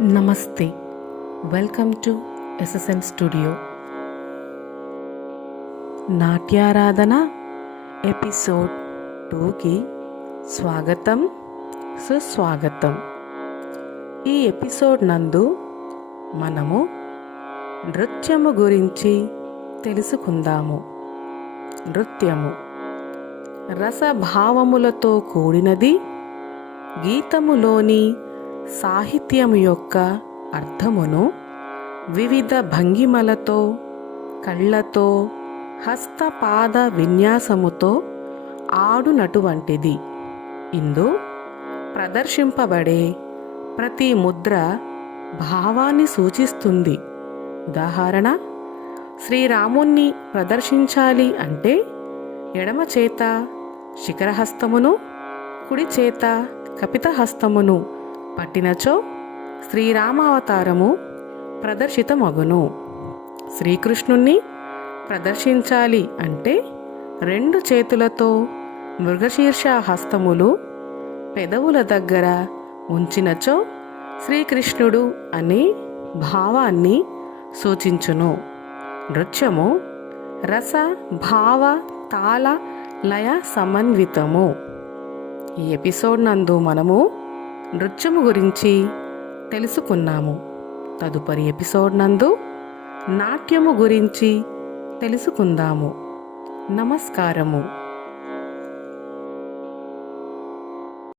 నమస్తే. Welcome to SSN studio. Natyaradhana episode 2కి స్వాగతం, సుస్వాగతం. ఈ ఎపిసోడ్ నందు మనము నృత్యము గురించి తెలుసుకుందాము. నృత్యము రసభావములతో కూడినది. గీతములోని సాహిత్యము యొక్క అర్థమును వివిధ భంగిమలతో, కళ్ళతో, హస్తపాద విన్యాసముతో ఆడునటువంటిది. ఇందు ప్రదర్శింపబడే ప్రతి ముద్ర భావాన్ని సూచిస్తుంది. ఉదాహరణ, శ్రీరాముణ్ణి ప్రదర్శించాలి అంటే ఎడమ చేత శిఖరహస్తమును, కుడి చేత కపితహస్తమును పట్టినచో శ్రీరామావతారము ప్రదర్శితమగును. శ్రీకృష్ణుణ్ణి ప్రదర్శించాలి అంటే రెండు చేతులతో మృగశీర్ష హస్తములు పెదవుల దగ్గర ఉంచినచో శ్రీకృష్ణుడు అనే భావాన్ని సూచించును. నృత్యము రస, భావ, తాళ, లయ సమన్వితము. ఈ ఎపిసోడ్ నందు మనము నృత్యము గురించి తెలుసుకున్నాము. తదుపరి ఎపిసోడ్ నందు నాట్యము గురించి తెలుసుకుందాము. నమస్కారము.